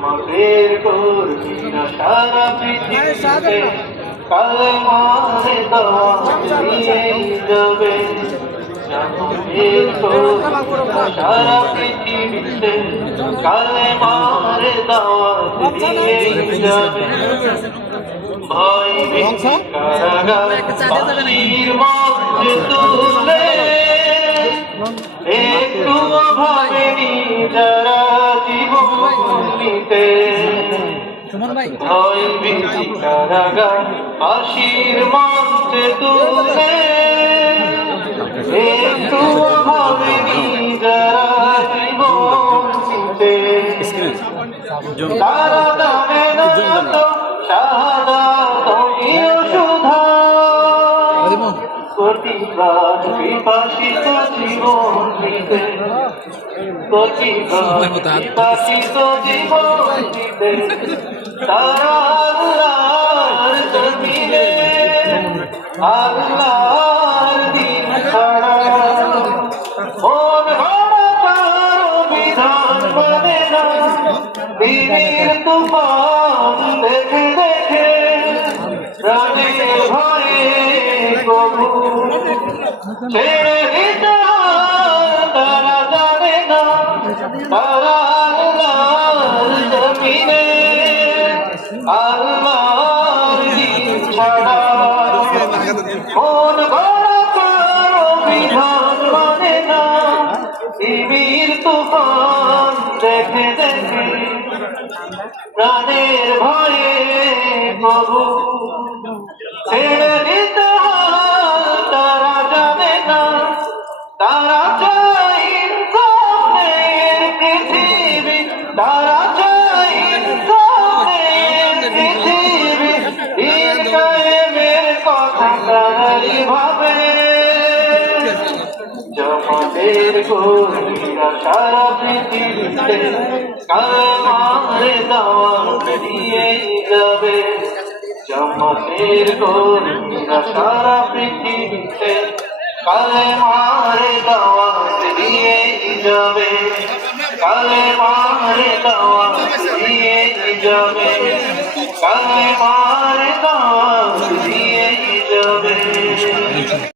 জমাতের কর্মীরা সারা পৃথিবীতে কালে মারে দেওয়া দিয়ে যাবে। জমাতের কর্মীরা সারা পৃথিবীতে কালে মারে দেওয়া দিয়ে যাবে ভয় কারাগার তুলে ভাই। ভয় ভীতি কারাগার ফাঁসির মঞ্চে তুলে। একটু ভাবেনি যারা তারা দামে না তো শাহাদা দিতে তারা দিন ছাড়া মন বিধান মানে না দেখে দেখে প্রাণে ভয়ে প্রভু ছেড়ে দিতে তারা জানে না তারা জমিনে আল্লাহর দিন ছাড়া কোন বড় কারও বিধান মানে না পৃথিবীর তুফান দেখে দেখে প্রাণের ভয়ে প্রভু জমাদের কর্মীরা সারা পৃথিবীতে দাওয়াত দিয়ে যাবে। কর্মীরা সারা পৃথিবীতে দাওয়াত দিয়ে যাবে। দিয়ে যাবে। কালেমারে